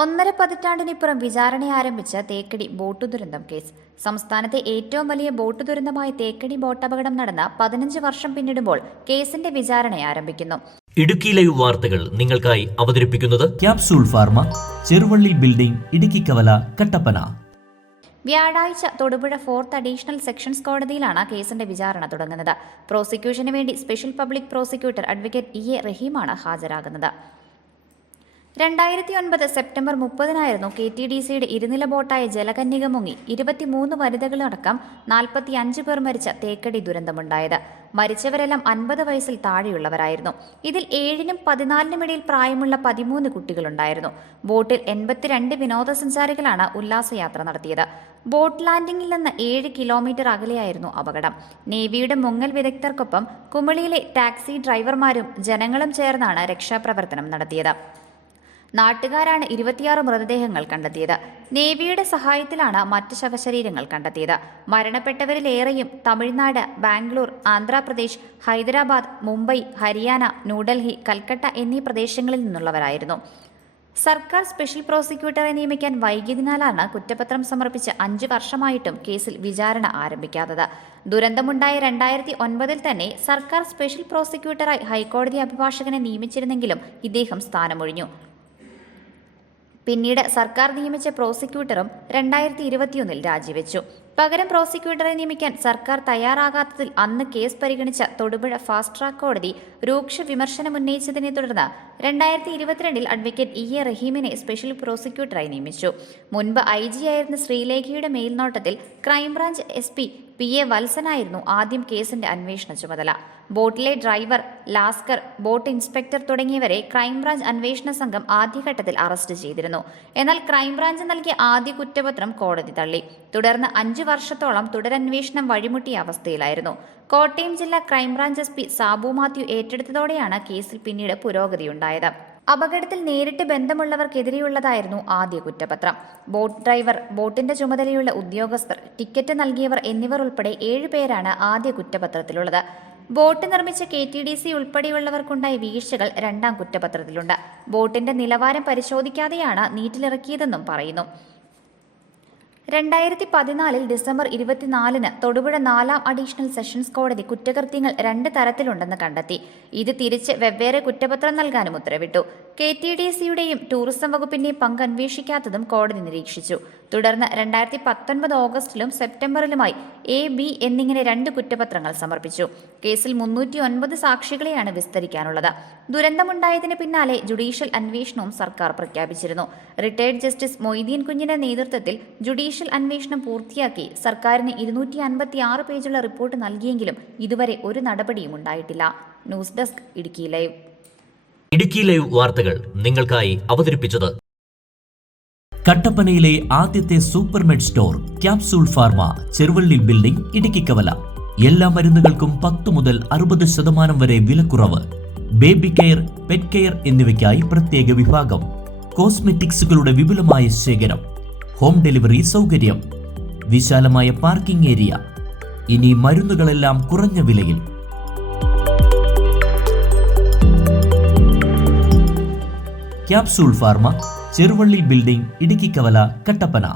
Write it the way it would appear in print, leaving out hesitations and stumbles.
ഒന്നര പതിറ്റാണ്ടിനിപ്പുറം വിചാരണ ആരംഭിച്ച തേക്കടി ബോട്ട് ദുരന്തം കേസ്. സംസ്ഥാനത്തെ ഏറ്റവും വലിയ ബോട്ട് ദുരന്തമായ തേക്കടി ബോട്ടപകടം നടന്ന 15 വർഷം പിന്നിടുമ്പോൾ കേസിന്റെ വിചാരണ ആരംഭിക്കുന്നു. ഇടുക്കി ലൈവ് വാർത്തകൾ നിങ്ങൾക്കായി അവതരിപ്പിക്കുന്നത് capsule pharma, Cheruvally building, Idukki കവല, കട്ടപ്പന. വ്യാഴാഴ്ച തൊടുപുഴ 4th അഡീഷണൽ സെക്ഷൻസ് കോടതിയിലാണ് കേസിന്റെ വിചാരണ തുടങ്ങുന്നത്. പ്രോസിക്യൂഷന് വേണ്ടി special public prosecutor advocate E A റഹീമാണ് ഹാജരാകുന്നത്. 2009 സെപ്റ്റംബർ 30-നായിരുന്നു KTDCയുടെ ഇരുനില ബോട്ടായ ജലകന്യക മുങ്ങി 23 വനിതകളടക്കം 45 പേർ മരിച്ച തേക്കടി ദുരന്തമുണ്ടായത്. മരിച്ചവരെല്ലാം 50 വയസ്സിൽ താഴെയുള്ളവരായിരുന്നു. ഇതിൽ 7-നും 14-നും ഇടയിൽ പ്രായമുള്ള 13 കുട്ടികളുണ്ടായിരുന്നു. ബോട്ടിൽ 82 വിനോദസഞ്ചാരികളാണ് ഉല്ലാസയാത്ര നടത്തിയത്. ബോട്ട് ലാൻഡിംഗിൽ നിന്ന് 7 കിലോമീറ്റർ അകലെയായിരുന്നു അപകടം. നേവിയുടെ മുങ്ങൽ വിദഗ്ധർക്കൊപ്പം കുമളിയിലെ ടാക്സി ഡ്രൈവർമാരും ജനങ്ങളും ചേർന്നാണ് രക്ഷാപ്രവർത്തനം നടത്തിയത്. നാട്ടുകാരാണ് 26 മൃതദേഹങ്ങൾ കണ്ടെത്തിയത്. നേവിയുടെ സഹായത്തിലാണ് മറ്റ് ശവശരീരങ്ങൾ കണ്ടെത്തിയത്. മരണപ്പെട്ടവരിലേറെയും തമിഴ്നാട്, ബാംഗ്ലൂർ, ആന്ധ്രാപ്രദേശ്, ഹൈദരാബാദ്, മുംബൈ, ഹരിയാന, ന്യൂഡൽഹി, കൽക്കട്ട എന്നീ പ്രദേശങ്ങളിൽ നിന്നുള്ളവരായിരുന്നു. സർക്കാർ സ്പെഷ്യൽ പ്രോസിക്യൂട്ടറെ നിയമിക്കാൻ വൈകിയതിനാലാണ് കുറ്റപത്രം സമർപ്പിച്ച് 5 വർഷമായിട്ടും കേസിൽ വിചാരണ ആരംഭിക്കാത്തത്. ദുരന്തമുണ്ടായ 2009-ൽ തന്നെ സർക്കാർ സ്പെഷ്യൽ പ്രോസിക്യൂട്ടറായി ഹൈക്കോടതി അഭിഭാഷകനെ നിയമിച്ചിരുന്നെങ്കിലും ഇദ്ദേഹം സ്ഥാനമൊഴിഞ്ഞു. പിന്നീട് സർക്കാർ നിയമിച്ച പ്രോസിക്യൂട്ടറും 2021-ൽ രാജിവെച്ചു. പകരം പ്രോസിക്യൂട്ടറെ നിയമിക്കാൻ സർക്കാർ തയ്യാറാകാത്തതിൽ അന്ന് കേസ് പരിഗണിച്ച തൊടുപുഴ ഫാസ്റ്റ് ട്രാക്ക് കോടതി രൂക്ഷ വിമർശനമുന്നയിച്ചതിനെ തുടർന്ന് 2022-ൽ അഡ്വക്കേറ്റ് ഇ എ റഹീമിനെ സ്പെഷ്യൽ പ്രോസിക്യൂട്ടറായി നിയമിച്ചു. മുൻപ് IG ആയിരുന്ന ശ്രീലേഖയുടെ മേൽനോട്ടത്തിൽ ക്രൈംബ്രാഞ്ച് SP PA വത്സനായിരുന്നു ആദ്യം കേസിന്റെ അന്വേഷണ ചുമതല. ബോട്ടിലെ ഡ്രൈവർ, ലാസ്കർ, ബോട്ട് ഇൻസ്പെക്ടർ തുടങ്ങിയവരെ ക്രൈംബ്രാഞ്ച് അന്വേഷണ സംഘം ആദ്യഘട്ടത്തിൽ അറസ്റ്റ് ചെയ്തിരുന്നു. എന്നാൽ ക്രൈംബ്രാഞ്ച് നൽകിയ ആദ്യ കുറ്റപത്രം കോടതി തള്ളി. തുടർന്ന് 5 വർഷത്തോളം തുടരന്വേഷണം വഴിമുട്ടിയ അവസ്ഥയിലായിരുന്നു. കോട്ടയം ജില്ലാ ക്രൈംബ്രാഞ്ച് SP സാബു മാത്യു ഏറ്റെടുത്തതോടെയാണ് കേസിൽ പിന്നീട് പുരോഗതിയുണ്ടായത്. അപകടത്തിൽ നേരിട്ട് ബന്ധമുള്ളവർക്കെതിരെയുള്ളതായിരുന്നു ആദ്യ കുറ്റപത്രം. ബോട്ട് ഡ്രൈവർ, ബോട്ടിന്റെ ചുമതലയുള്ള ഉദ്യോഗസ്ഥർ, ടിക്കറ്റ് നൽകിയവർ എന്നിവർ ഉൾപ്പെടെ 7 പേരാണ് ആദ്യ കുറ്റപത്രത്തിലുള്ളത്. ബോട്ട് നിർമ്മിച്ച KTDC ഉൾപ്പെടെയുള്ളവർക്കുണ്ടായ വീഴ്ചകൾ 2ാം കുറ്റപത്രത്തിലുണ്ട്. ബോട്ടിന്റെ നിലവാരം പരിശോധിക്കാതെയാണ് നീറ്റിലിറക്കിയതെന്നും പറയുന്നു. 2014 ഡിസംബർ 24-ന് തൊടുപുഴ 4ാം അഡീഷണൽ സെഷൻസ് കോടതി കുറ്റകൃത്യങ്ങൾ 2 തരത്തിലുണ്ടെന്ന് കണ്ടെത്തി. ഇത് തിരിച്ച് വെവ്വേറെ കുറ്റപത്രം നൽകാനും ഉത്തരവിട്ടു. KTDCയുടെയും ടൂറിസം വകുപ്പിന്റെയും പങ്ക് അന്വേഷിക്കാത്തതും കോടതി നിരീക്ഷിച്ചു. തുടർന്ന് 2019 ഓഗസ്റ്റിലും സെപ്റ്റംബറിലുമായി A, B എന്നിങ്ങനെ 2 കുറ്റപത്രങ്ങൾ സമർപ്പിച്ചു. കേസിൽ 309 സാക്ഷികളെയാണ് വിസ്തരിക്കാനുള്ളത്. ദുരന്തമുണ്ടായതിന് പിന്നാലെ ജുഡീഷ്യൽ അന്വേഷണവും സർക്കാർ പ്രഖ്യാപിച്ചിരുന്നു. റിട്ടയർഡ് ജസ്റ്റിസ് മൊയ്തീൻ കുഞ്ഞിന്റെ നേതൃത്വത്തിൽ ജുഡീഷ്യൽ അന്വേഷണം പൂർത്തിയാക്കി സർക്കാരിന് 256 പേജുള്ള റിപ്പോർട്ട് നൽകിയെങ്കിലും ഇതുവരെ ഒരു നടപടിയും ഉണ്ടായിട്ടില്ല. News desk, Idukki live. Idukki live വാർത്തകൾ നിങ്ങൾക്കായി അവതരിപ്പിച്ചത് കട്ടപ്പനയിലെ ആദ്യത്തെ supermed store capsule pharma, Cheruvally building, Idukki കവല. എല്ലാ മരുന്നുകൾക്കും 10 മുതൽ 60% വരെ വിലക്കുറവ്. ബേബി കെയർ, പെറ്റ് കെയർ എന്നിവയ്ക്കായി പ്രത്യേക വിഭാഗം. കോസ്മെറ്റിക്സുകളുടെ വിപുലമായ ശേഖരം. ഹോം ഡെലിവറി സൗകര്യം. വിശാലമായ പാർക്കിംഗ് ഏരിയ. ഇനി മരുന്നുകളെല്ലാം കുറഞ്ഞ വിലയിൽ. Capsule pharma, Cheruvally building, Idukki കവല, കട്ടപ്പന.